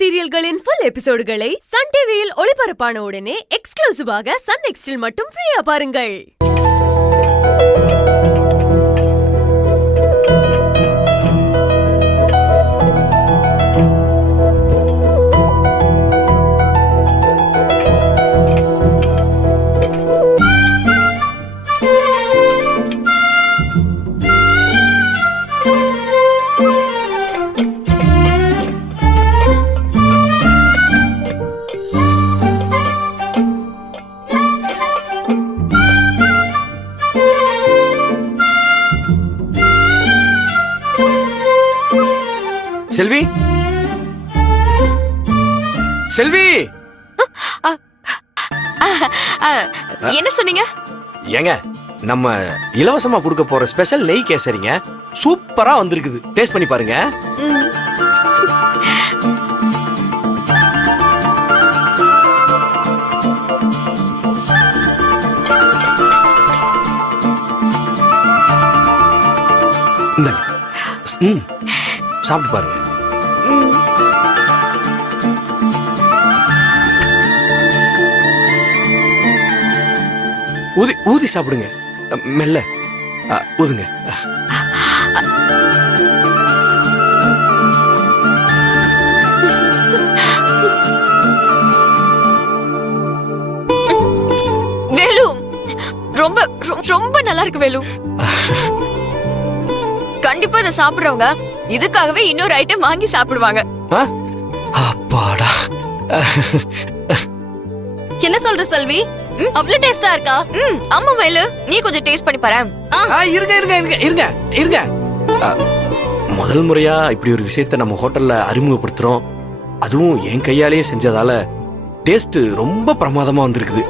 சீரியல்களின் full எபிசோடுகளை Sun டிவியில் ஒளிபரப்பான உடனே எக்ஸ்க்ளூசிவாக சன் நெக்ஸ்டில் மட்டும் ஃப்ரீயா பாருங்கள். செல்வி, செல்வி, என்ன சொன்னீங்க? ஏங்க நம்ம இலவசமா கொடுக்க போற ஸ்பெஷல் நெய் கேசரிங்க சூப்பரா வந்திருக்குது. டேஸ்ட் பண்ணி பாருங்க. சாப்பிட்டு பாருங்க. ஊதி ஊதி சாப்பிடுங்க. மெல்ல ஊதுங்க. வேலு, ரொம்ப ரொம்ப நல்லா இருக்கு வேலு. கண்டிப்பா இதை சாப்பிடுறவங்க இதுக்காகவே இன்னொரு ஐட்டம் வாங்கி சாப்பிடுவாங்க. அப்பாடா, என்ன சொல்ற செல்வி? அவ்வளவு டேஸ்டா இருக்கா? ஆமா வேலு, நீ கொஞ்சம் டேஸ்ட் பண்ணி பாரு. இருங்க இருங்க இருங்க இருங்க இருங்க. முதல் முறையா இப்படி ஒரு விஷயத்த நம்ம ஹோட்டல்ல அறிமுகப்படுத்துறோம். அதுவும் என் கையாலேயே செஞ்சதால டேஸ்ட் ரொம்ப பிரமாதமா வந்திருக்குது.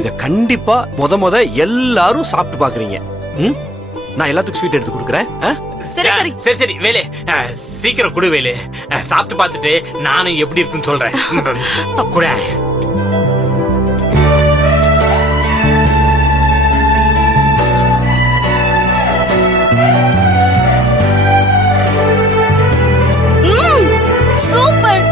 இத கண்டிப்பா முத எல்லாரும் சாப்பிட்டு பாக்குறீங்க. நான் எல்லாத்துக்கும் ஸ்வீட் எடுத்து கொடுக்குறேன். சரி சரி சரி சரி வேலு, சீக்கிரம் கொடு வேலு. சாப்பிட்டு பார்த்துட்டு நானும் எப்படி இருக்குன்னு சொல்றேன். கூட சூப்பர்.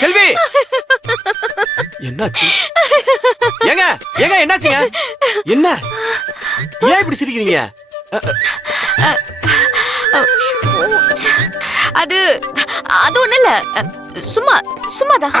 செல்வி, என்னாச்சு? ஏங்க ஏங்க என்னாச்சுங்க? என்ன ஏன் இப்படி சிரிக்கிறீங்க? அது ஒண்ணு இல்ல, சும்மாதான்.